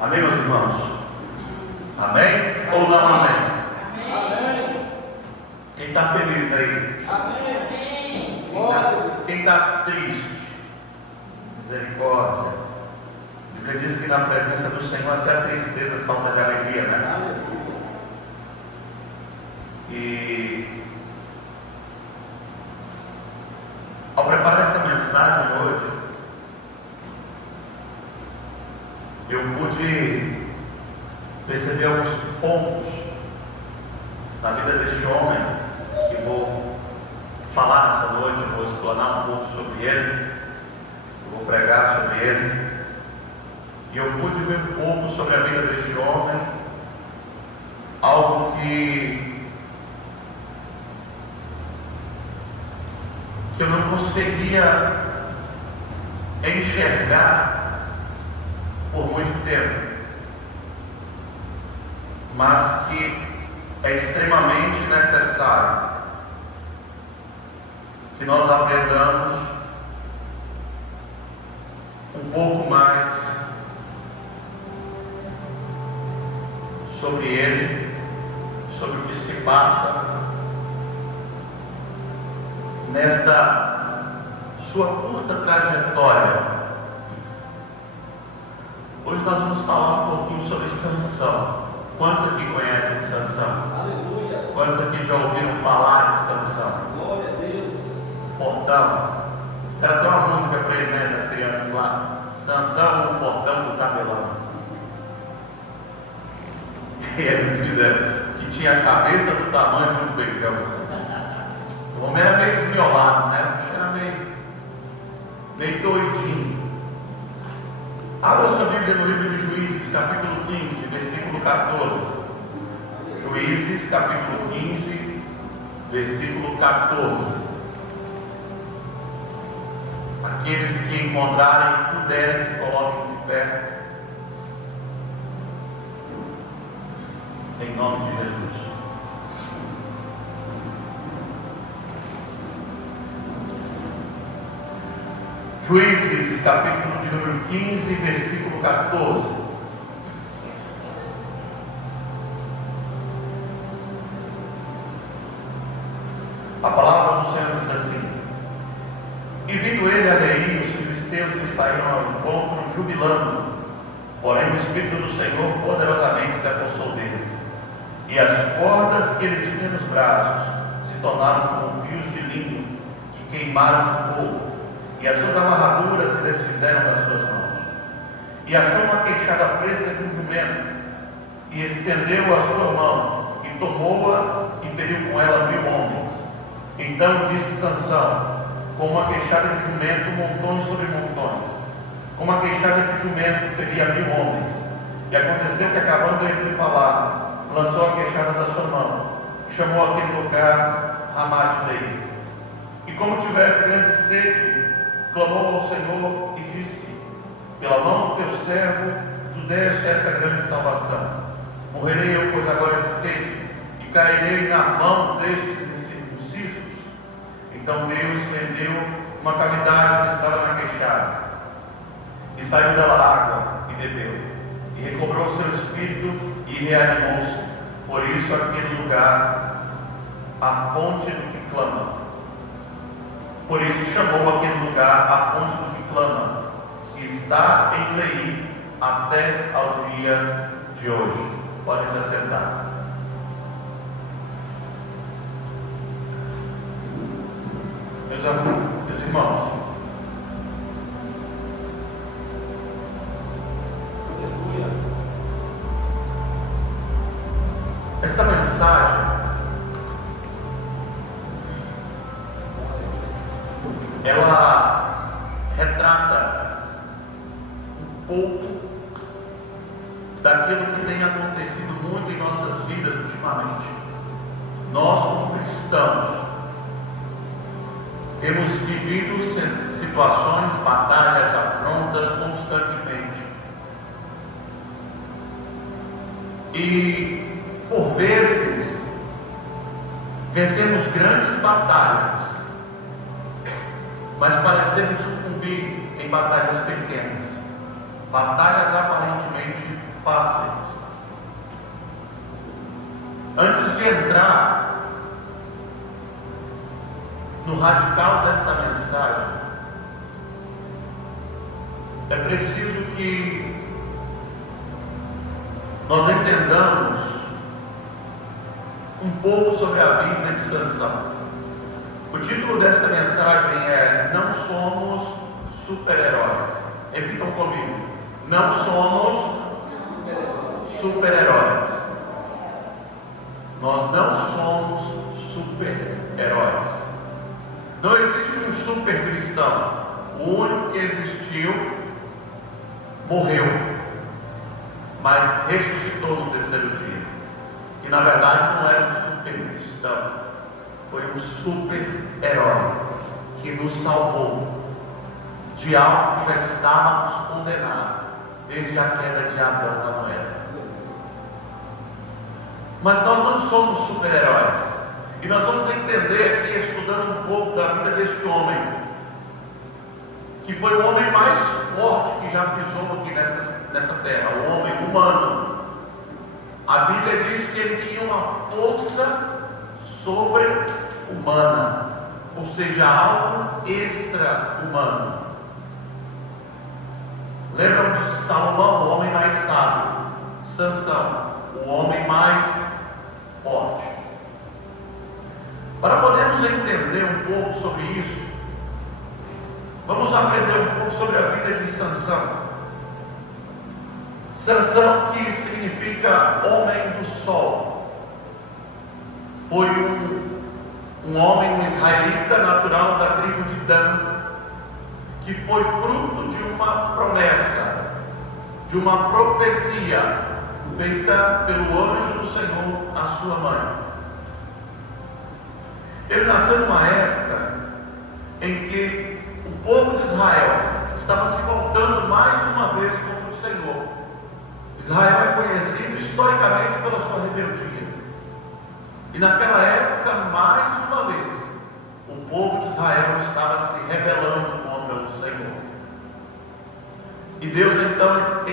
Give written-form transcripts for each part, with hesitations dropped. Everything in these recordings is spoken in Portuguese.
Amém, meus irmãos? Amém? Ou não amém? Amém. Quem está feliz aí? Amém. Glória. Quem está triste? Misericórdia. A Bíblia diz que na presença do Senhor até a tristeza salta de alegria, né? E ao preparar essa mensagem hoje, eu pude perceber alguns pontos na vida deste homem que vou falar nessa noite. Eu vou explanar um pouco sobre ele, eu vou pregar sobre ele, e eu pude ver um pouco sobre a vida deste homem, algo que eu não conseguia enxergar por muito tempo, mas que é extremamente necessário que nós aprendamos um pouco mais sobre ele, sobre o que se passa nesta sua curta trajetória. Hoje nós vamos falar um pouquinho sobre Sansão. Quantos aqui conhecem Sansão? Aleluia. Quantos aqui já ouviram falar de Sansão? Glória a Deus. Fortão. Será até uma música para ele, né, das crianças lá? Sansão no fortão do cabelão. E eles fizeram que tinha a cabeça do tamanho de um feijão. O homem era meio desmiolado, né? Era meio doidinho. Abra sua Bíblia no livro de Juízes, capítulo 15, versículo 14. Juízes, capítulo 15, versículo 14. Aqueles que encontrarem e puderem, se coloquem de pé. Em nome de Jesus. Juízes, capítulo de número 15, versículo 14. A palavra do Senhor diz assim: e vindo ele a Leí, os filisteus lhe saíram ao encontro, jubilando. Porém o Espírito do Senhor poderosamente se apossou dele, e as cordas que ele tinha nos braços se tornaram como fios de linho que queimaram no fogo, e as suas amarraduras se desfizeram das suas mãos. E achou uma queixada fresca de um jumento, e estendeu a sua mão, e tomou-a, e feriu com ela 1000 homens. Então disse Sansão: com uma queixada de jumento, montões sobre montões, com uma queixada de jumento, feria 1000 homens. E aconteceu que, acabando ele de falar, lançou a queixada da sua mão, e chamou aquele lugar Ramá-de-Leí. E como tivesse grande sede, clamou ao Senhor e disse: pela mão do teu servo, tu deste essa grande salvação. Morrerei eu, pois, agora de sede, e cairei na mão destes incircuncisos? Então Deus fendeu uma cavidade que estava na queixada, e saiu dela água, e bebeu, e recobrou seu espírito, e reanimou-se. Por isso aquele lugar, a fonte do que clama. Por isso chamou aquele lugar a fonte do que clama, que está em Leí até ao dia de hoje. Podem se assentar. Meus irmãos, Aleluia. esta mensagem ela retrata um pouco daquilo que tem acontecido muito em nossas vidas ultimamente. Nós, como cristãos, temos vivido situações, batalhas, afrontas constantemente. E, por vezes, vencemos grandes batalhas, mas parecemos sucumbir em batalhas pequenas, batalhas aparentemente fáceis. Antes de entrar no radical desta mensagem, é preciso que nós entendamos um pouco sobre a vida de Sansão. O título desta mensagem é: Não somos super-heróis. Repitam comigo: não somos super-heróis. Nós não somos super-heróis. Não existe um super-cristão. O único que existiu morreu, mas ressuscitou no terceiro dia. E na verdade não era um super-cristão, foi um super-herói que nos salvou de algo que já estávamos condenados desde a queda de Adão lá no Éden. Mas nós não somos super-heróis, e nós vamos entender aqui, estudando um pouco da vida deste homem, que foi o homem mais forte que já pisou aqui nessa terra, o homem humano. A Bíblia diz que ele tinha uma força sobre-humana, ou seja, algo extra-humano. Lembram de Salomão, o homem mais sábio? Sansão, o homem mais forte. Para podermos entender um pouco sobre isso, vamos aprender um pouco sobre a vida de Sansão. Sansão, que significa homem do sol, foi um homem, um israelita natural da tribo de Dan, que foi fruto de uma promessa, de uma profecia feita pelo anjo do Senhor à sua mãe. Ele nasceu numa época em que o povo de Israel estava se voltando mais uma vez contra o Senhor. Israel é conhecido historicamente pela sua rebeldia. E naquela época, mais uma vez, o povo de Israel estava se rebelando contra o Senhor. E Deus então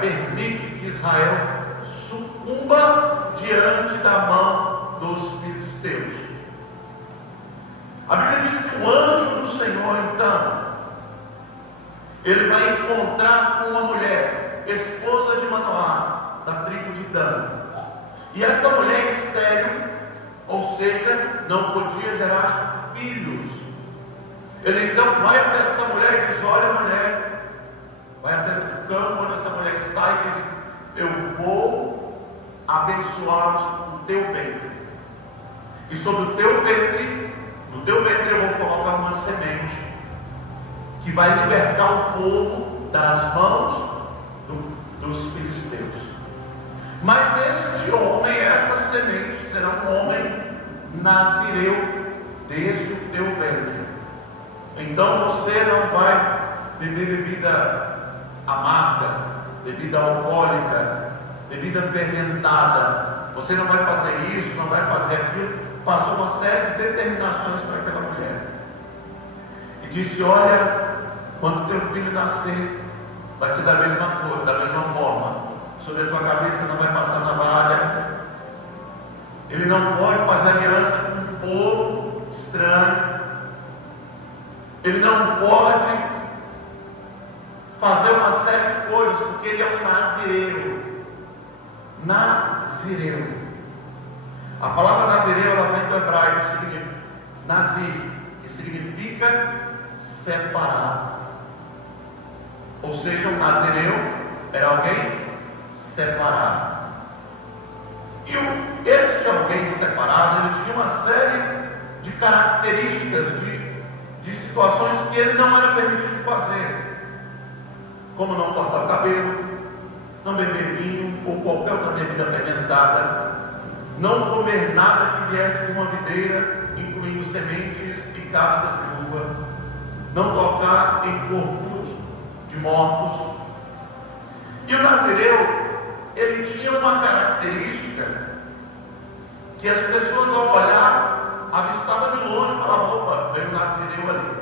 permite que Israel sucumba diante da mão dos filisteus. A Bíblia diz que o anjo do Senhor, então, ele vai encontrar com uma mulher, esposa de Manoá, da tribo de Dan. E essa mulher estéril, ou seja, não podia gerar filhos. Ele então vai até essa mulher e diz: olha, mulher, vai até o campo onde essa mulher está e diz: eu vou abençoar o teu ventre. E sobre o teu ventre, no teu ventre eu vou colocar uma semente que vai libertar o povo das mãos dos filisteus. Mas este homem, esta semente, será um homem nazireu desde o teu ventre. Então você não vai beber bebida amarga, bebida alcoólica, bebida fermentada. Você não vai fazer isso, não vai fazer aquilo. Passou uma série de determinações para aquela mulher. E disse: olha, quando teu filho nascer, vai ser da mesma cor, da mesma forma. Sobre a tua cabeça não vai passar navalha. Ele não pode fazer aliança com um povo estranho. Ele não pode fazer uma série de coisas, porque ele é um nazireu. Nazireu. A palavra nazireu, ela vem do hebraico, significa nazir, que significa separado. Ou seja, um nazireu era alguém separado. E esse alguém separado, ele tinha uma série de características, de situações que ele não era permitido fazer, como não cortar o cabelo, não beber vinho ou qualquer outra bebida fermentada, não comer nada que viesse de uma videira, incluindo sementes e cascas de uva, não tocar em corpos de mortos. E o nazireu, ele tinha uma característica que as pessoas, ao olhar, avistavam de longe e falavam: opa, veio o nazireu ali,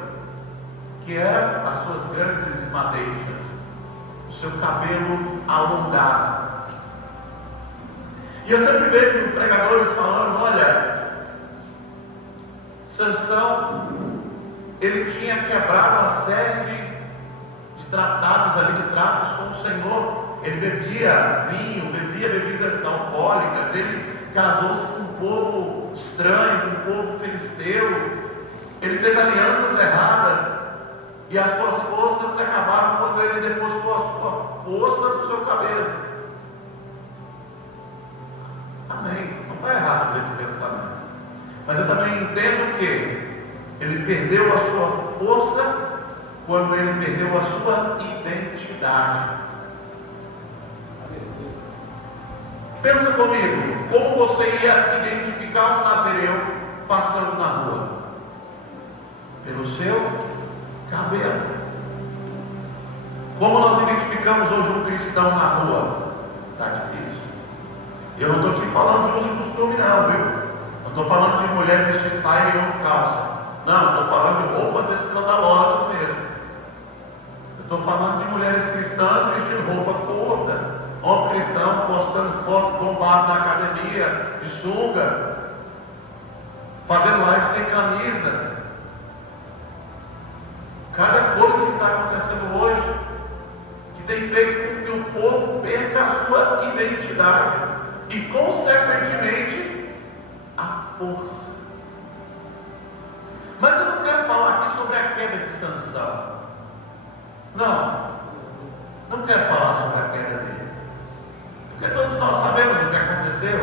que eram as suas grandes madeixas, o seu cabelo alongado. E eu sempre vejo pregadores falando, olha, Sansão, ele tinha quebrado uma série de tratados ali, de tratos com o Senhor. Ele bebia vinho, bebia bebidas alcoólicas, ele casou-se com um povo estranho, com um povo filisteu, ele fez alianças erradas, e as suas forças se acabaram quando ele depositou a sua força no seu cabelo. Amém, não está errado esse pensamento, mas eu também entendo que ele perdeu a sua força quando ele perdeu a sua identidade. Pensa comigo, como você ia identificar um nazireu passando na rua? Pelo seu cabelo. Como nós identificamos hoje um cristão na rua? Está difícil. Eu não estou aqui falando de uso e costume não, viu? Não estou falando de mulher vestir saia e não calça. Não, estou falando de roupas escandalosas mesmo. Eu estou falando de mulheres cristãs vestindo roupa curta. Homem cristão postando foto bombado na academia, de sunga, fazendo live sem camisa. Cada coisa que está acontecendo hoje, que tem feito com que o povo perca a sua identidade e, consequentemente, a força. Mas eu não quero falar aqui sobre a queda de Sansão. Não quero falar sobre a queda dele. Porque todos nós sabemos o que aconteceu.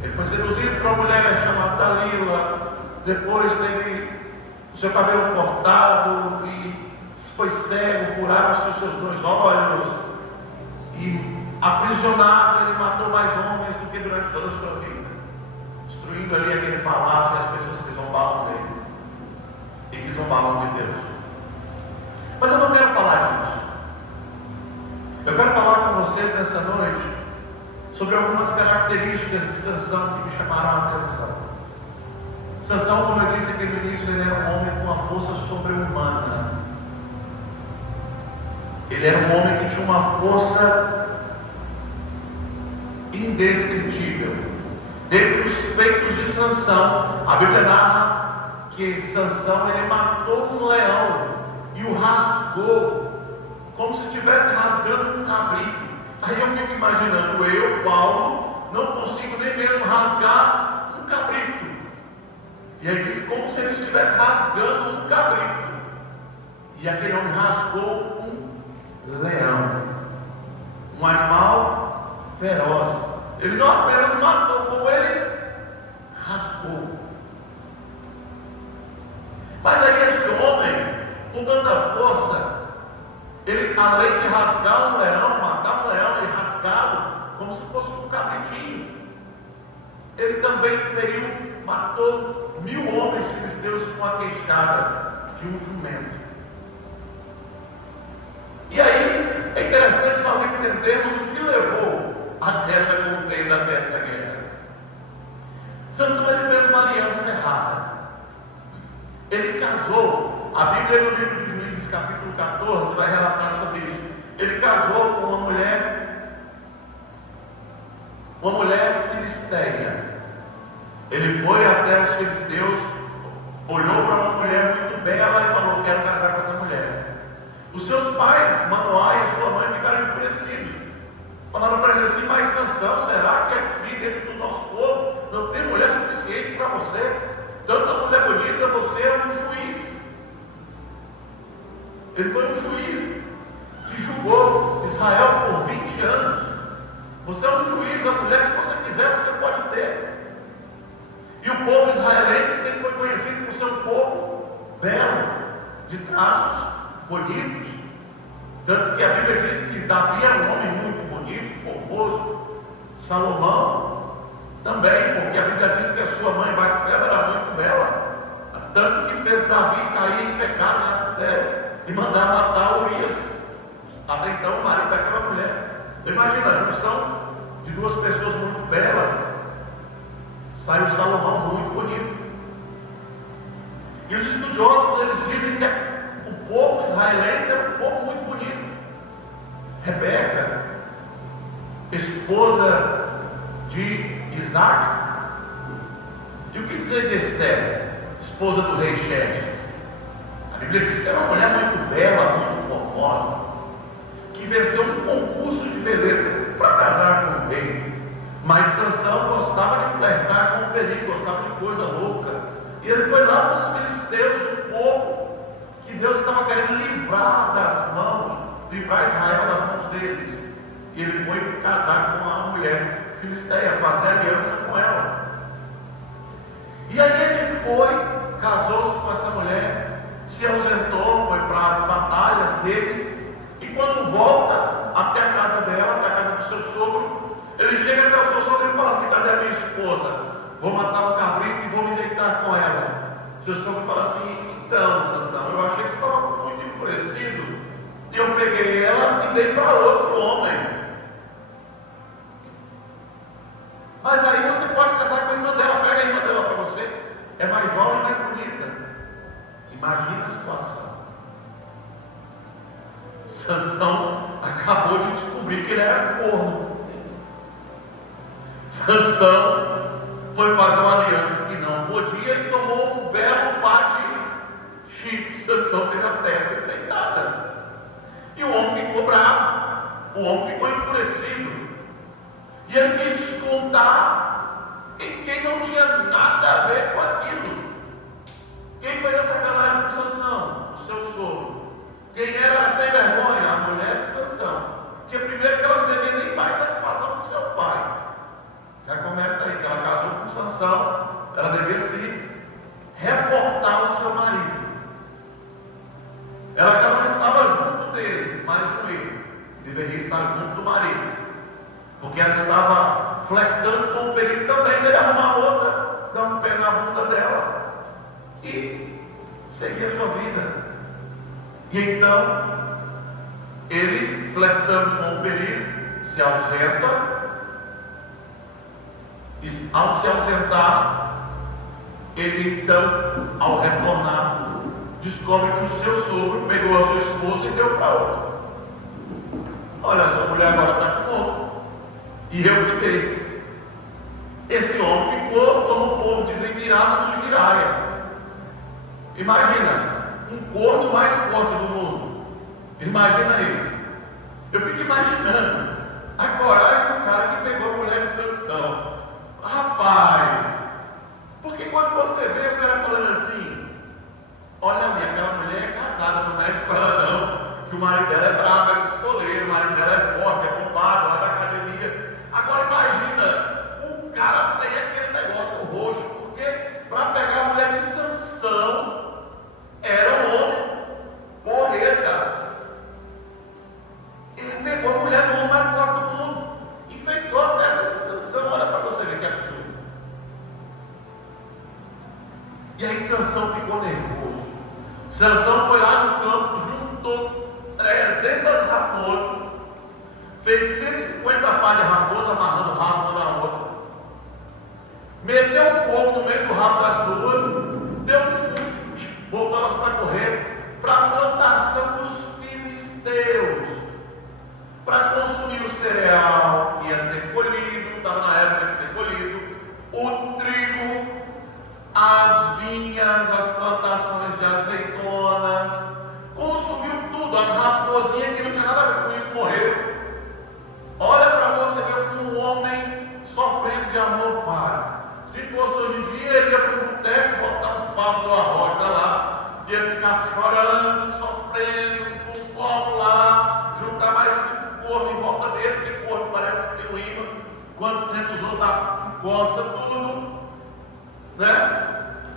Ele foi seduzido por uma mulher chamada Dalila, depois teve o seu cabelo cortado e foi cego, furaram-se os seus 2 olhos, e aprisionado ele matou mais homens do que durante toda a sua vida, destruindo ali aquele palácio e as pessoas que zombavam dele e que zombavam de Deus. Mas eu não quero falar disso. Eu quero falar com vocês nessa noite sobre algumas características de Sansão que me chamaram a atenção. Sansão, como eu disse aqui no início, ele era um homem com uma força sobre-humana. Ele era um homem que tinha uma força indescritível. Dentre os feitos de Sansão, a Bíblia narra que Sansão ele matou um leão e o rasgou, como se estivesse rasgando um cabrito. Aí eu fico imaginando, eu, Paulo, não consigo nem mesmo rasgar um cabrito. E aí diz como se ele estivesse rasgando um cabrito. E aquele homem rasgou um leão, um animal feroz. Ele não apenas matou, como ele rasgou. Mas aí este homem, com tanta força, ele, além de rasgar um leão, matar um leão e rasgá-lo como se fosse um cabritinho, ele também feriu, matou 1000 homens filisteus com a queixada de um jumento. E aí é interessante nós entendermos o que levou até essa contenda, até essa guerra. Sansão ele fez uma aliança errada. Ele casou. A Bíblia no livro de Juízes capítulo 14 vai relatar sobre isso. Ele casou com uma mulher filisteia. Ele foi até os filisteus, olhou para uma mulher muito bela e falou: quero casar com essa mulher. Os seus pais, Manoá e a sua mãe, ficaram enfurecidos. Falaram para ele assim: mas Sansão, será que aqui dentro do nosso povo não tem mulher suficiente para você? Tanta mulher bonita, você é um juiz. Ele foi um juiz que julgou Israel por 20 anos. Você é um juiz, a mulher que você quiser, você pode ter. E o povo israelense sempre foi conhecido por ser um povo belo, de traços bonitos. Tanto que a Bíblia diz que Davi era um homem muito bonito, formoso. Salomão também, porque a Bíblia diz que a sua mãe Batseba era muito bela. Tanto que fez Davi cair em pecado em adultério e mandar matar Urias, até então o marido daquela mulher. Imagina a junção de 2 pessoas muito belas. Sai o Salomão muito bonito. E os estudiosos eles dizem que o povo israelense é um povo muito bonito. Rebeca, esposa de Isaac. E o que dizer de Esther, esposa do rei Xerxes? A Bíblia diz que era uma mulher muito bela, muito formosa, que venceu um concurso de beleza para casar com o rei. Mas Sansão gostava de flertar com o perigo, gostava de coisa louca. E ele foi lá para os filisteus, o povo que Deus estava querendo livrar das mãos, livrar Israel das mãos deles. E ele foi casar com uma mulher filisteia, fazer aliança com ela. E aí ele foi, casou-se com essa mulher, se ausentou, foi para as batalhas dele. E quando volta até a casa dela, até a casa do seu sogro, ele chega até o seu sogro e fala assim: cadê a minha esposa? Vou matar um cabrito e vou me deitar com ela. Seu sogro fala assim: então, Sansão, eu achei que você estava muito enfurecido, e eu peguei ela e dei para outro homem. Mas aí você pode casar com a irmã dela, pega a irmã dela para você, é mais jovem e mais bonita. Imagina a situação. Sansão acabou de descobrir que ele era corno. Sansão foi fazer uma aliança que não podia e tomou um belo par de chifre. Sansão teve a testa enfeitada. E o homem ficou bravo, o homem ficou enfurecido. E ele quis descontar em quem não tinha nada a ver com aquilo. Quem fez a sacanagem com Sansão? O seu sogro. Quem era sem vergonha? A mulher de Sansão. Porque primeiro que ela não devia nem mais satisfação do seu pai. Já começa aí, que ela casou com Sansão, ela devia se reportar ao seu marido. Ela já não estava junto dele, mais com ele. Deveria estar junto do marido. Porque ela estava flertando com o perigo também dele arrumar outra, dar um pé na bunda dela e seguir a sua vida. E então, ele, flertando com o perigo, se ausenta. E ao se ausentar, ele então, ao retornar, descobre que o seu sogro pegou a sua esposa e deu para outra. Olha, sua mulher agora está com outro. E eu que dei. Esse homem ficou, como o povo dizem, virado no giraia. Imagina, um corno mais forte do mundo. Imagina aí. Eu fico imaginando a coragem do cara que pegou a mulher de Sansão. Rapaz, porque quando você vê o cara falando assim: olha ali, aquela mulher é casada, não mexe com ela não, que o marido dela é bravo, é pistoleiro, o marido dela é forte, é bombado, lá da academia. Agora imagina, o cara tem aquele negócio roxo, porque para pegar a mulher de Sansão era um homem porreta. Ele pegou a mulher do homem mais forte do mundo, enfeitou a testa de Sansão. Olha para você ver que absurdo. E aí Sansão ficou nervoso. Sansão foi lá no campo, juntou 300 raposas, fez 150 pás de raposa, amarrando o rabo uma na outra, meteu fogo no meio do rabo das duas, deu um chute, botou elas para correr para a plantação dos filisteus, para consumir o cereal que ia ser colhido, estava na época de ser colhido, o trigo, as vinhas, as plantações de azeitonas, consumiu tudo. As raposinhas que não tinha nada a ver com isso morreram. Olha para você ver o que um homem sofrendo de amor faz. Se fosse hoje em dia, ele ia para um boteco, botar um pau do arroz lá, ia ficar chorando, sofrendo, com um copo lá, juntar mais 5 cornos em volta dele, porque corno parece que tem um imã, quando senta os outros, encosta tudo, né?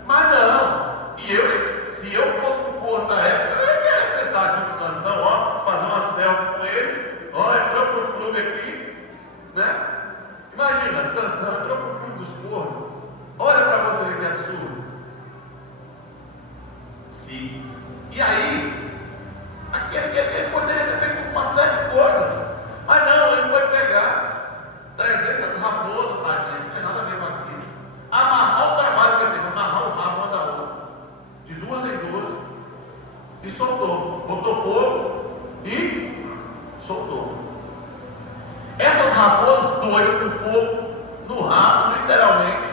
Mas não. E eu, se eu fosse um corno da época, eu ia querer sentar junto com Sansão, ó, fazer uma selfie com ele, ó, entrou pro clube aqui, né? Imagina, Sansão entrou pro clube dos cornos. Olha para você ver que absurdo. Sim. E aí, ele poderia ter feito uma série de coisas, mas não, ele foi pegar 300 raposas, tadinha, não tinha nada a ver com aquilo, amarrar o trabalho que ele raposas doidas com fogo no rabo, literalmente,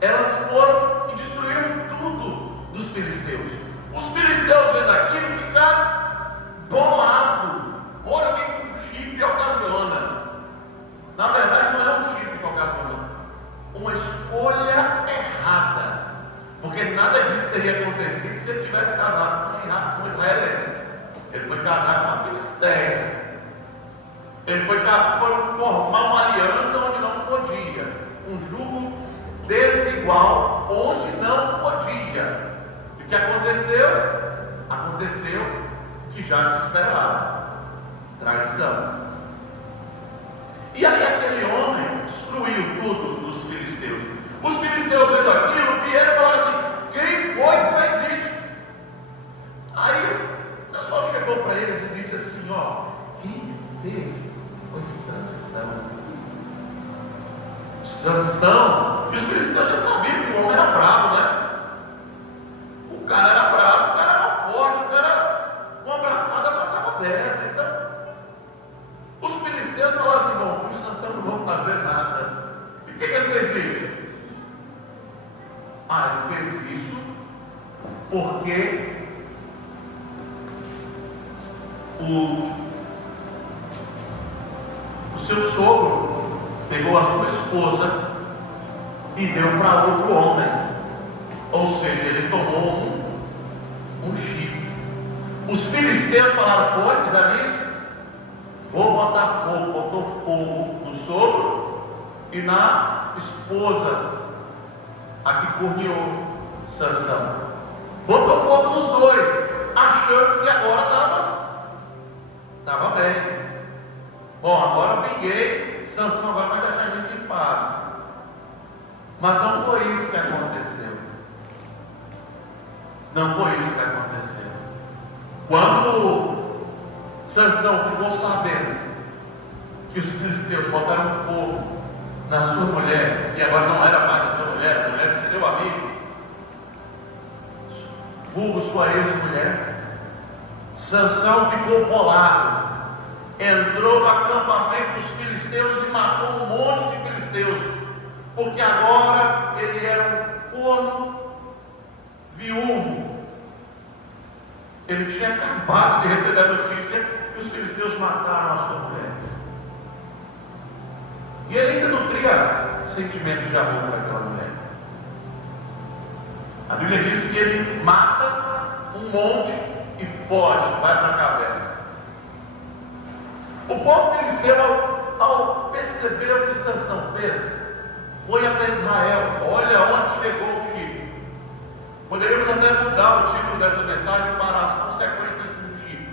elas foram e destruíram tudo dos filisteus. Os filisteus vendo aquilo ficaram bolados. Olha o que um chifre ocasiona. Na verdade, não é um chifre que ocasiona, uma escolha errada. Porque nada disso teria acontecido se ele tivesse casado com israelense. Ele foi casar com uma filisteia. Ele foi formar uma aliança onde não podia, um jugo desigual onde não podia. E o que aconteceu? Aconteceu que já se esperava: traição. E aí aquele homem destruiu tudo dos filisteus. Os filisteus vendo aquilo, vieram e falaram assim: quem foi que fez isso? Aí o pessoal chegou para eles e disse assim: ó, quem fez foi Sansão. E os filisteus já sabiam que o homem era bravo, né? O cara era bravo, o cara era forte, o cara, uma abraçada matava 10. Então, os filisteus falaram assim: bom, o Sansão não vou fazer nada. E por que ele fez isso? Ele fez isso porque o seu sogro pegou a sua esposa e deu para outro homem. Ou seja, ele tomou um chifre. Os filisteus falaram: fizeram isso? Vou botar fogo. Botou fogo no sogro e na esposa, a que corneou Sansão. Botou fogo nos dois, achando que agora estava bem. Bom, agora vinguei, Sansão agora vai deixar a gente em paz. Mas não foi isso que aconteceu. Não foi isso que aconteceu. Quando Sansão ficou sabendo que os filisteus botaram fogo na sua mulher, e agora não era mais a sua mulher, a mulher do seu amigo, vulgo sua ex-mulher, Sansão ficou bolado. Entrou no acampamento dos filisteus e matou um monte de filisteus, porque agora ele era um corno viúvo. Ele tinha acabado de receber a notícia que os filisteus mataram a sua mulher. E ele ainda nutria sentimentos de amor por aquela mulher. A Bíblia diz que ele mata um monte e foge, vai para a caverna. O povo filisteu, ao perceber o que Sansão fez, foi até Israel. Olha onde chegou o chifre. Poderíamos até mudar o título dessa mensagem para as consequências do chifre,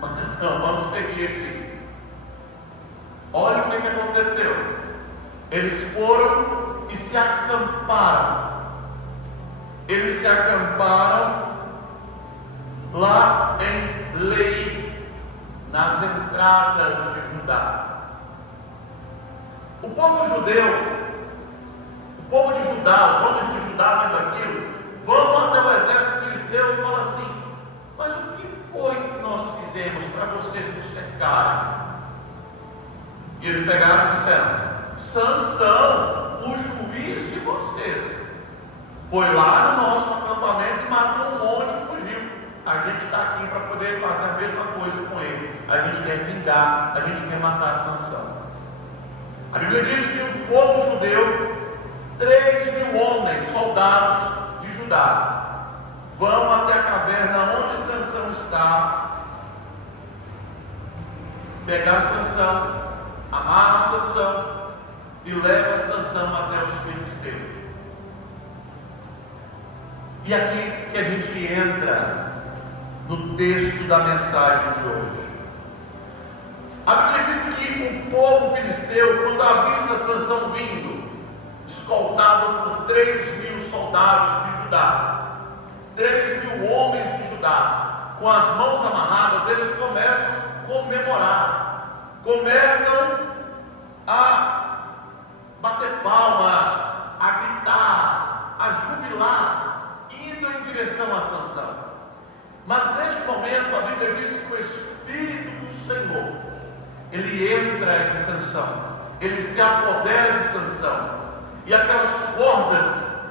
mas não, vamos seguir aqui. Olha o que aconteceu. Eles foram e se acamparam. Eles se acamparam lá em Leí, nas entradas de Judá. O povo judeu, o povo de Judá, os homens de Judá vendo aquilo, vão até o exército filisteu e falam assim: mas o que foi que nós fizemos para vocês nos cercarem? E eles pegaram e disseram: Sansão, o juiz de vocês, foi lá no nosso acampamento e matou um monte e fugiu. A gente está aqui para poder fazer a mesma coisa com ele. A gente quer vingar, a gente quer matar Sansão. A Bíblia diz que o povo judeu, 3.000 homens, soldados de Judá, vão até a caverna onde Sansão está, pegar Sansão, amarra Sansão e leva Sansão até os filisteus. E aqui que a gente entra no texto da mensagem de hoje. A Bíblia diz que o povo filisteu, quando avista Sansão vindo, escoltado por 3.000 soldados de Judá, 3.000 homens de Judá, com as mãos amarradas, eles começam a comemorar, começam a bater palma, a gritar, a jubilar, indo em direção a Sansão. Mas neste momento a Bíblia diz que o Espírito do Senhor ele entra em Sansão, ele se apodera de Sansão, e aquelas cordas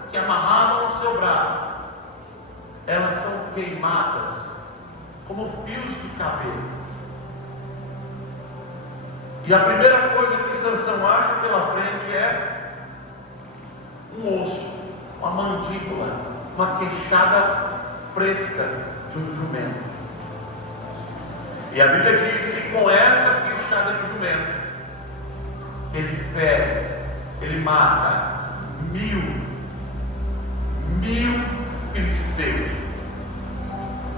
que amarravam o seu braço, elas são queimadas como fios de cabelo. E a primeira coisa que Sansão acha pela frente é um osso, uma mandíbula, uma queixada fresca de um jumento. E a Bíblia diz que com essa queixada de jumento, ele fere, ele mata 1000 filisteus.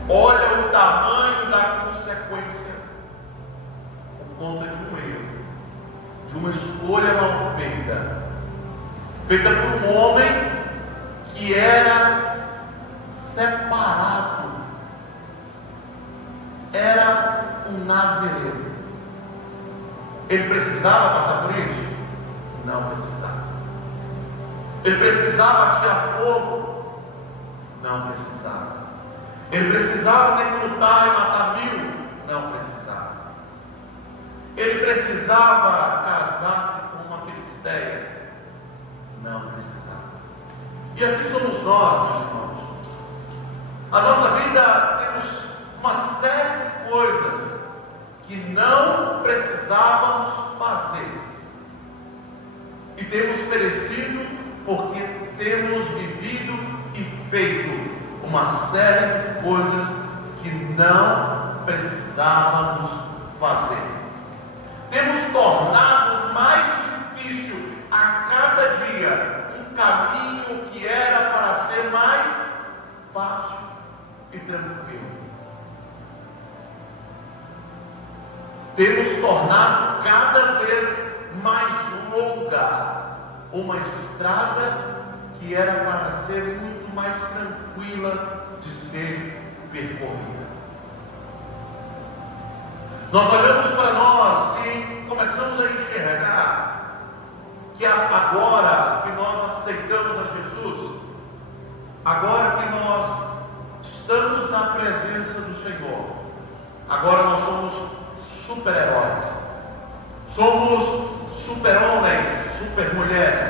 Olha o tamanho da consequência por conta de um erro, de uma escolha mal feita, feita por um homem que era separado, era um nazireu. Ele precisava passar por isso? Não precisava. Ele precisava atirar fogo? Não precisava. Ele precisava ter que lutar e matar 1000? Não precisava. Ele precisava casar-se com uma filisteia? Não precisava. E assim somos nós, meus irmãos. A nossa vida temos uma série de coisas que não precisávamos fazer, e temos perecido porque temos vivido e feito uma série de coisas que não precisávamos fazer. Temos tornado mais difícil a cada dia um caminho que era para ser mais fácil e tranquilo. Temos tornado cada vez mais longa uma estrada que era para ser muito mais tranquila de ser percorrida. Nós olhamos para nós e começamos a enxergar que agora que nós aceitamos a Jesus, agora que nós estamos na presença do Senhor, agora nós somos super-heróis, somos super-homens, super-mulheres,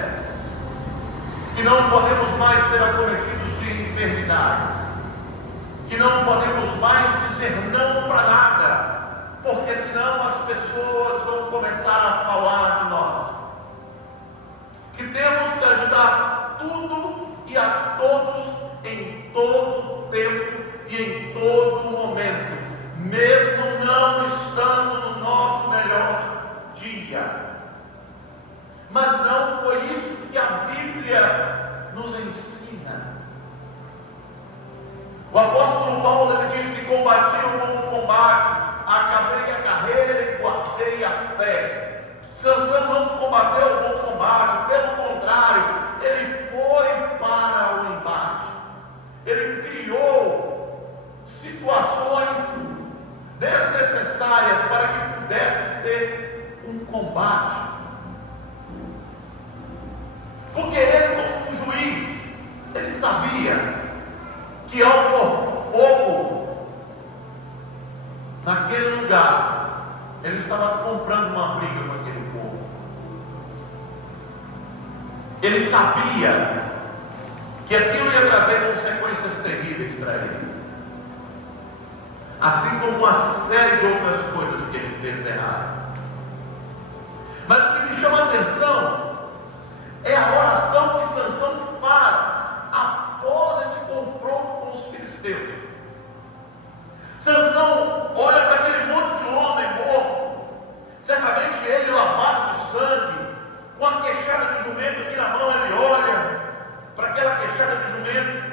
que não podemos mais ser acometidos de enfermidades, que não podemos mais dizer não para nada, porque senão as pessoas vão começar a falar de nós, que temos que ajudar tudo e a todos em todo tempo e em todo momento, mesmo não estando no nosso melhor dia. Mas não foi isso que a Bíblia nos ensina. O apóstolo Paulo, ele disse: combati o bom combate, acabei a carreira e guardei a fé. Sansão não combateu o bom combate, pelo contrário, ele foi para o embate. Ele criou situações desnecessárias para que pudesse ter um combate. Porque ele, como um juiz, ele sabia que ao pôr fogo naquele lugar, ele estava comprando uma briga com aquele povo. Ele sabia que aquilo ia trazer consequências terríveis para ele, assim como uma série de outras coisas que ele fez errado. Mas o que me chama a atenção é a oração que Sansão faz após esse confronto com os filisteus. Sansão olha para aquele monte de homem morto, certamente ele lavado de sangue, com a queixada de jumento aqui na mão. Ele olha para aquela queixada de jumento,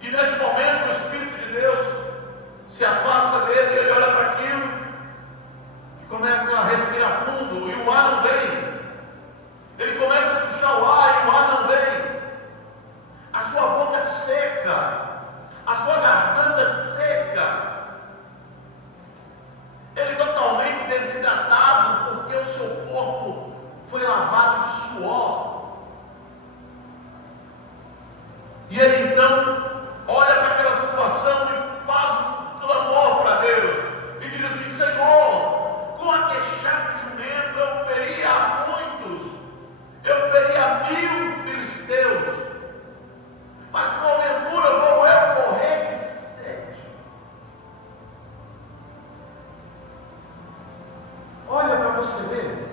e neste momento o Espírito de Deus se afasta dele. Ele olha para aquilo e começa a respirar fundo, e o ar não vem. Ele começa a puxar o ar e o ar não vem. A sua boca seca, a sua garganta você ver.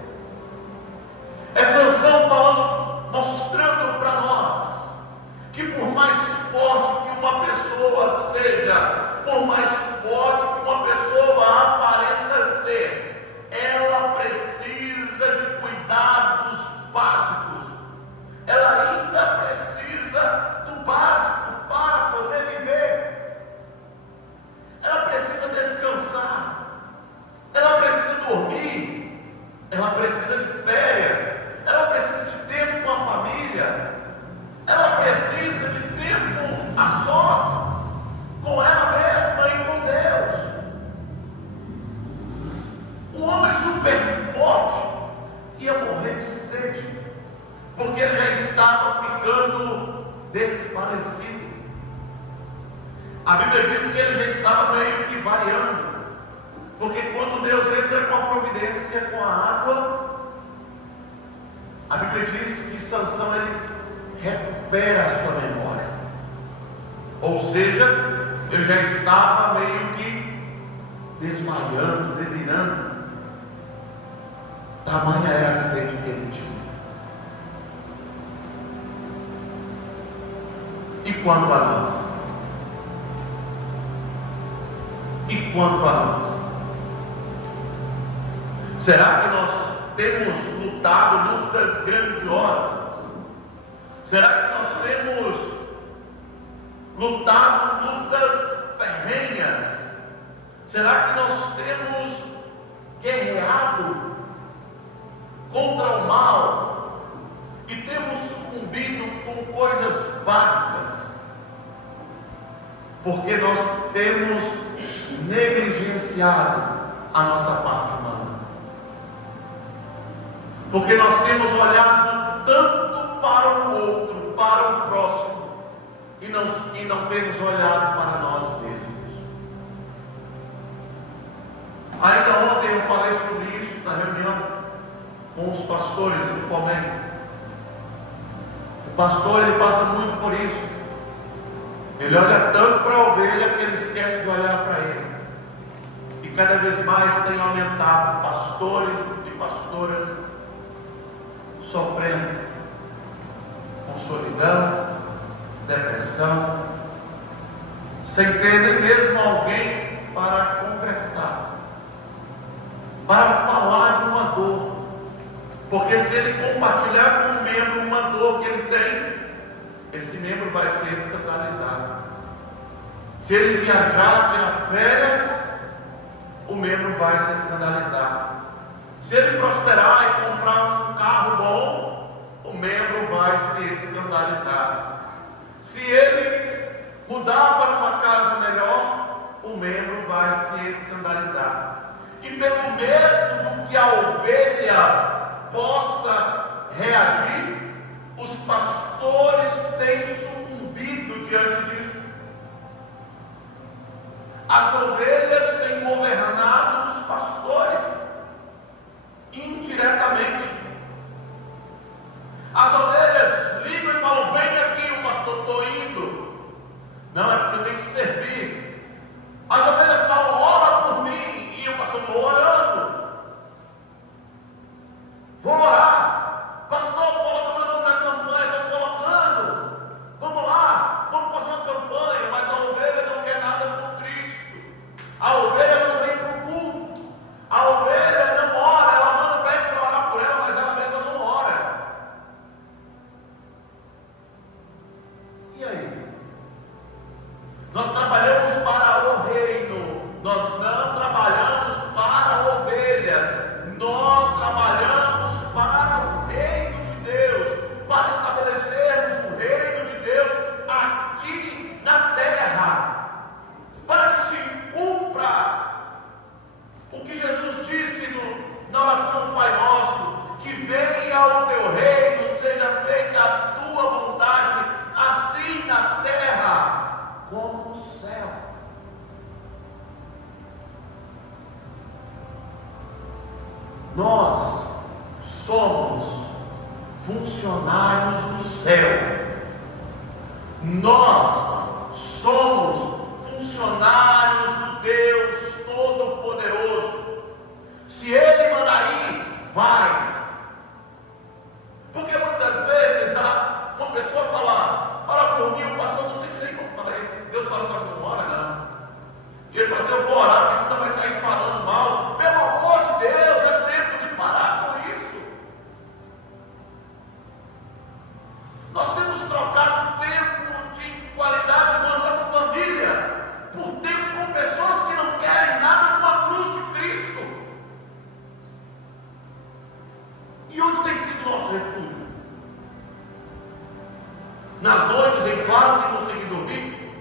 É Sansão falando, mostrando para nós que por mais forte que uma pessoa seja, por mais forte que uma pessoa aparenta ser, ela precisa de cuidados básicos. Ela ainda precisa do básico para poder viver. Ela precisa descansar. Ela precisa dormir. Ela precisa de férias. Ela precisa de tempo com a família. Ela precisa de tempo a sós com ela mesma e com Deus. Um homem super forte ia morrer de sede, porque ele já estava ficando desfalecido. A Bíblia diz que ele já estava meio que variando, porque quando Deus entra com a providência, com a água, a Bíblia diz que Sansão ele recupera a sua memória. Ou seja, ele já estava meio que desmaiando, delirando. Tamanha era a sede que ele tinha. E quanto a nós? E quanto a nós? Será que nós temos lutado lutas grandiosas? Será que nós temos lutado lutas ferrenhas? Será que nós temos guerreado contra o mal e temos sucumbido com coisas básicas? Porque nós temos negligenciado a nossa parte humana. Porque nós temos olhado tanto para o outro, para o próximo, e não temos olhado para nós mesmos. Ainda ontem eu falei sobre isso na reunião com os pastores do Comem. O pastor ele passa muito por isso. Ele olha tanto para a ovelha que ele esquece de olhar para ele. E cada vez mais tem aumentado pastores e pastoras sofrendo com solidão, depressão, sem ter nem mesmo alguém para conversar, para falar de uma dor. Porque se ele compartilhar com um membro uma dor que ele tem, esse membro vai ser escandalizado. Se ele viajar, tirar férias, o membro vai se escandalizar. Se ele prosperar e comprar um carro bom, o membro vai se escandalizar. Se ele mudar para uma casa melhor, o membro vai se escandalizar. E pelo medo do que a ovelha possa reagir, os pastores têm sucumbido diante disso. As ovelhas têm governado os pastores indiretamente. As ovelhas ligam e falam: vem aqui, o pastor, estou indo. Não, é porque eu tenho que servir. As ovelhas falam: ora por mim, e o pastor, estou orando. Vou orar. Pastor, coloca meu nome na campanha, estou colocando. Vamos lá, vamos fazer uma campanha. Mas a ovelha não quer nada com Cristo. A ovelha não vem para o culto. A ovelha não ora. Ela manda o pé para orar por ela, mas ela mesma não ora. E aí? Nós trabalhamos para o reino. Nós não trabalhamos para ovelhas. Nós trabalhamos para o reino de Deus, para estabelecermos o reino de Deus aqui na terra, para que se cumpra o que Jesus disse na oração do Pai Nosso: que venha o teu reino, seja feita a tua vontade, assim na terra como no céu. Nós somos funcionários do céu. Nós somos funcionários do Deus Todo-Poderoso. Se Ele mandar ir, quase sem conseguir dormir?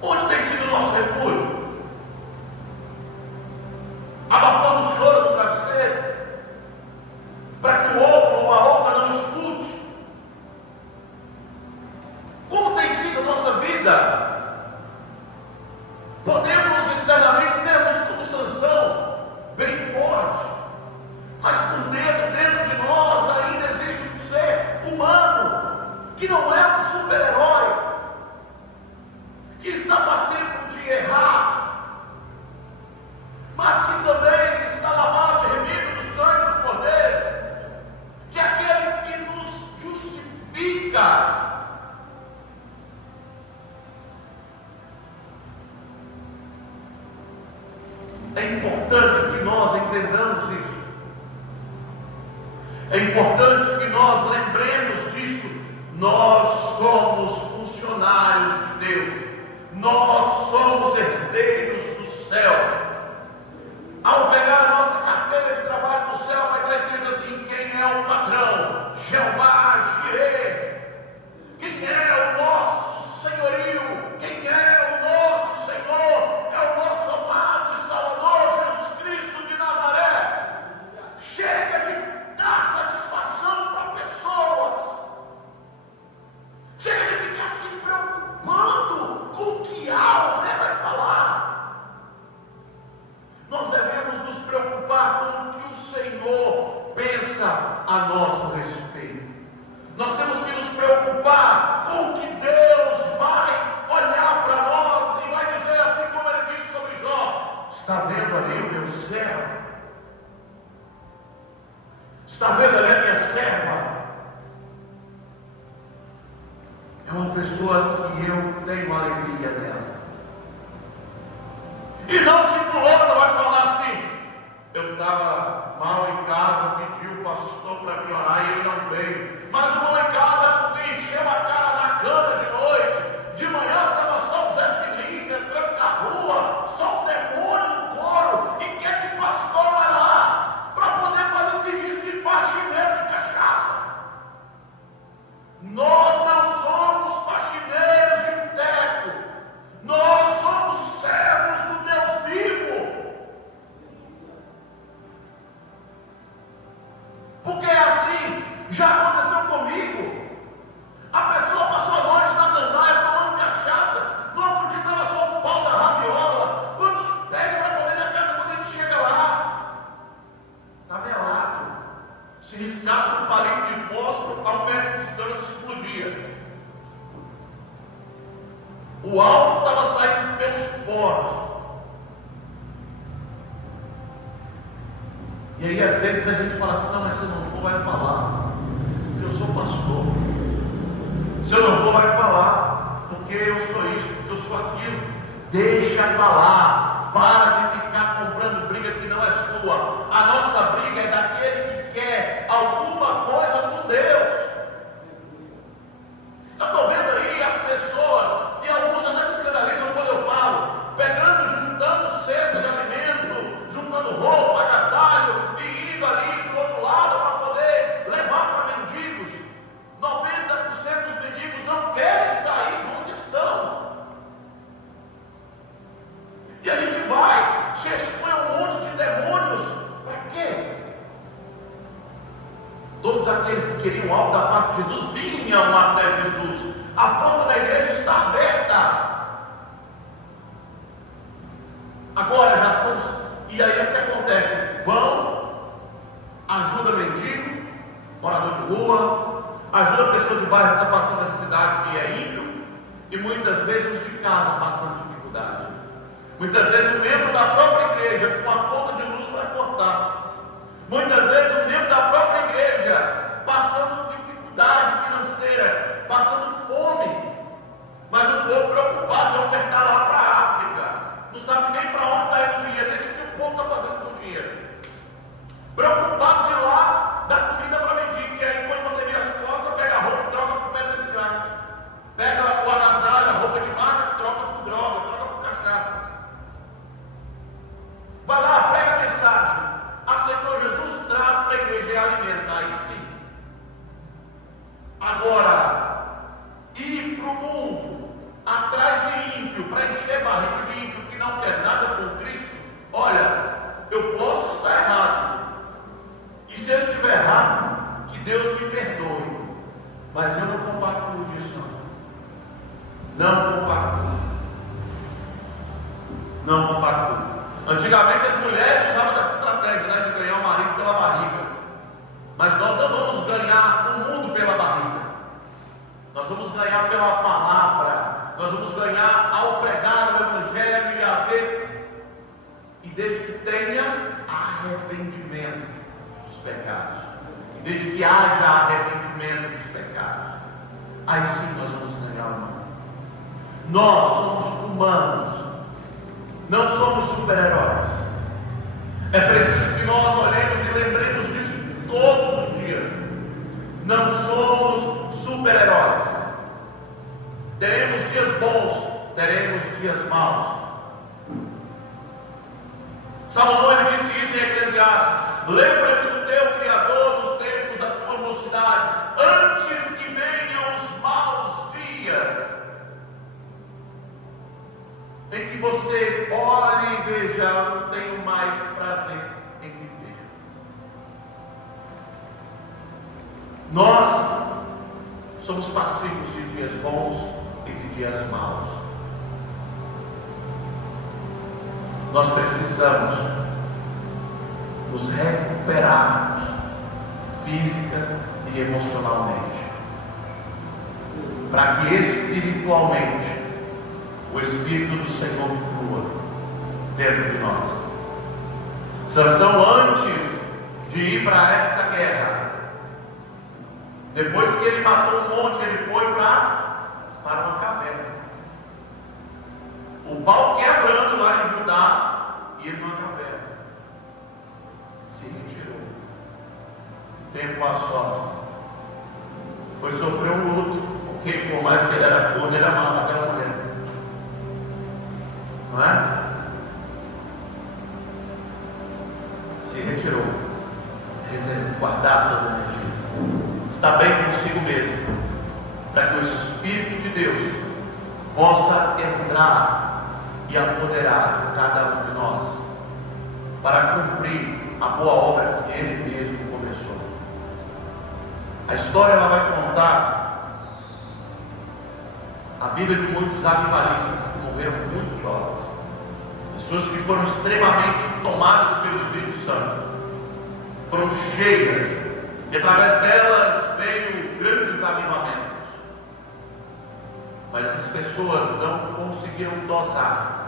Onde tem sido o nosso refúgio? Abafando o choro no travesseiro, para que o outro ou a outra não escute. Como tem sido a nossa vida? Podemos externamente sermos como Sansão, bem forte, mas por dentro de nós ainda existe um ser humano, que não é um super-herói, que está passível de errar, mas que também está lavado e remido no sangue do Cordeiro, que é aquele que nos justifica. É importante que nós entendamos isso. É importante que nós lembremos disso. Nós somos funcionários de Deus. Nós somos herdeiros do céu. Ao pegar a nossa carteira de trabalho no céu, vai estar escrito assim: quem é o patrão? Jeová Jireh. Quem é o nosso senhorio? Quem é o nosso Senhor? É o nosso amado e Salvador Jesus Cristo de Nazaré. Chega de dar satisfação para pessoas. Chega de ficar se preocupando com o que a alguém vai falar. Nós devemos nos preocupar com o que o Senhor pensa a nosso respeito. Nós temos que nos preocupar com o que Deus vai olhar para nós e vai dizer assim como ele disse sobre Jó: está vendo ali o meu servo? Está vendo ali a minha serva? É uma pessoa que eu tenho alegria dela. E não se fulano vai falar assim: eu estava mal em casa, pedi o pastor para me orar e ele não veio. Mas o mal em casa é porque encheu a cara na cama de noite. De manhã estava só o Zé Pilinca entrando na rua, só o demônio no coro, e quer que o pastor vá lá para poder fazer serviço de faxineiro de cachaça. Nós não somos faxineiros de boteco. Nós somos servos do Deus vivo. Porque é assim, já aconteceu comigo. A pessoa passou a noite na gandaia tomando cachaça, no outro dia estava só o pau da rabiola. Quando pede para poder ir na casa, quando a gente chega lá, está melado. Se riscasse um palito de fósforo, ao pé de distância explodia. O álcool estava saindo pelos poros. E aí às vezes a gente fala assim: não, mas se eu não for vai falar, porque eu sou pastor. Se eu não for vai falar, porque eu sou isso, porque eu sou aquilo. Deixa falar, para de ficar comprando briga que não é sua. A nossa briga é daquele que quer alguma coisa com Deus. Eu estou vendo aí as pessoas, e alguns até se escandalizam quando eu falo, pegando, juntando cesta de alimento, juntando roupa, agasalho, e indo ali para o outro lado para poder levar para mendigos. 90% dos mendigos não querem sair de onde estão. E a gente vai, se expõe a um monte de demônios. Para quê? Todos aqueles que queriam algo da parte de Jesus vinham até Jesus. A porta da igreja está aberta. Agora já são. E aí o que acontece? Vão, ajuda mendigo, morador de rua, ajuda a pessoa de bairro que está passando necessidade e é ímpio, e muitas vezes os de casa passando dificuldade. Muitas vezes o membro da própria igreja com a conta de luz para cortar. Muitas vezes o membro da própria igreja passando dificuldade financeira, passando fome, mas o povo preocupado em ofertar lá para a África, não sabe nem para onde está indo o dinheiro, nem o que o povo está fazendo com o dinheiro, preocupado de ir lá dar comida para mendigo, que aí quando você vira as costas, pega a roupa e troca por pedra de crack, pega o agasalho, a roupa de marca, troca por droga, troca por cachaça. Vai lá, prega a mensagem, aceitou Jesus, traz para a igreja e alimenta, aí sim. Agora, ir as mulheres usavam dessa estratégia, né, de ganhar o marido pela barriga. Mas nós não vamos ganhar o mundo pela barriga. Nós vamos ganhar pela palavra. Nós vamos ganhar ao pregar o Evangelho e haver, e desde que tenha arrependimento dos pecados, desde que haja arrependimento dos pecados, aí sim nós vamos ganhar o mundo. Nós somos humanos, não somos super-heróis. É preciso que nós olhemos e lembremos disso todos os dias. Não somos super-heróis. Teremos dias bons, teremos dias maus. Salomão ele disse isso em Eclesiastes: lembra-te do teu Criador nos tempos da tua mocidade, antes que venham os maus dias, em que você olhe e veja, não tenho mais prazer em viver. Nós somos passivos de dias bons e de dias maus. Nós precisamos nos recuperarmos física e emocionalmente, para que espiritualmente o Espírito do Senhor flua dentro de nós. Sansão, antes de ir para essa guerra, depois que ele matou um monte, ele foi para uma caverna. O pau quebrando lá em Judá, e ele numa caverna. Se retirou. Tempo a sós. Foi sofrer um luto, porque por mais que ele era gordo, ele amava aquela mulher. Não é? Se retirou. Guardar suas energias. Está bem consigo mesmo. Para que o Espírito de Deus possa entrar e apoderar de cada um de nós, para cumprir a boa obra que Ele mesmo começou. A história ela vai contar a vida de muitos avivalistas que morreram muito jovens, pessoas que foram extremamente tomadas pelo Espírito Santo, foram cheias, e através delas veio grandes avivamentos. Mas essas pessoas não conseguiram dosar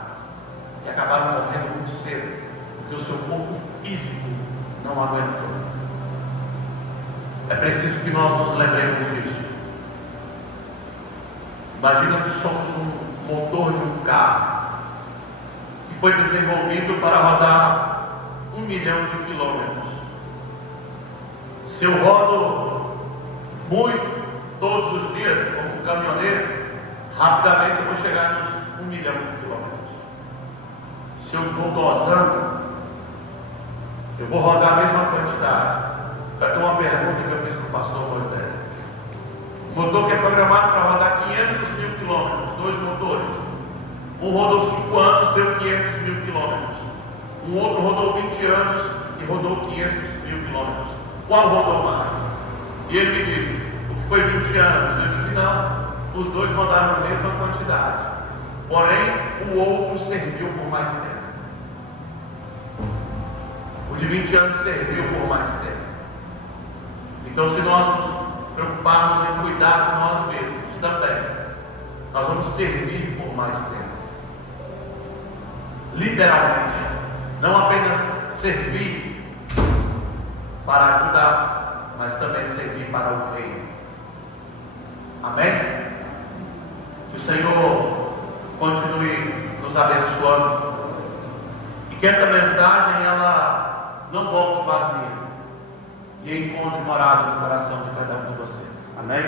e acabaram morrendo muito cedo, porque o seu corpo físico não aguentou. É preciso que nós nos lembremos disso. Imagina que somos um motor de um carro que foi desenvolvido para rodar 1 milhão de quilômetros. Se eu rodo muito todos os dias como caminhoneiro, rapidamente eu vou chegar nos 1 milhão de quilômetros. Se eu vou dosando, eu vou rodar a mesma quantidade. Vai ter uma pergunta que eu fiz para o pastor Moisés. O motor que é programado para rodar 500 mil quilômetros, 2 motores. Um rodou 5 anos, deu 500 mil quilômetros. Um outro rodou 20 anos e rodou 500 mil quilômetros. Qual rodou mais? E ele me disse: o que foi 20 anos? Eu disse: não. Os dois rodaram a mesma quantidade, porém o outro serviu por mais tempo. O de 20 anos serviu por mais tempo. Então, se nós nos preocuparmos em cuidar de nós mesmos também, nós vamos servir por mais tempo. Literalmente, não apenas servir para ajudar, mas também servir para o reino. Amém? Que o Senhor continue nos abençoando e que essa mensagem ela não volte vazia e encontre morada no coração de cada um de vocês. Amém?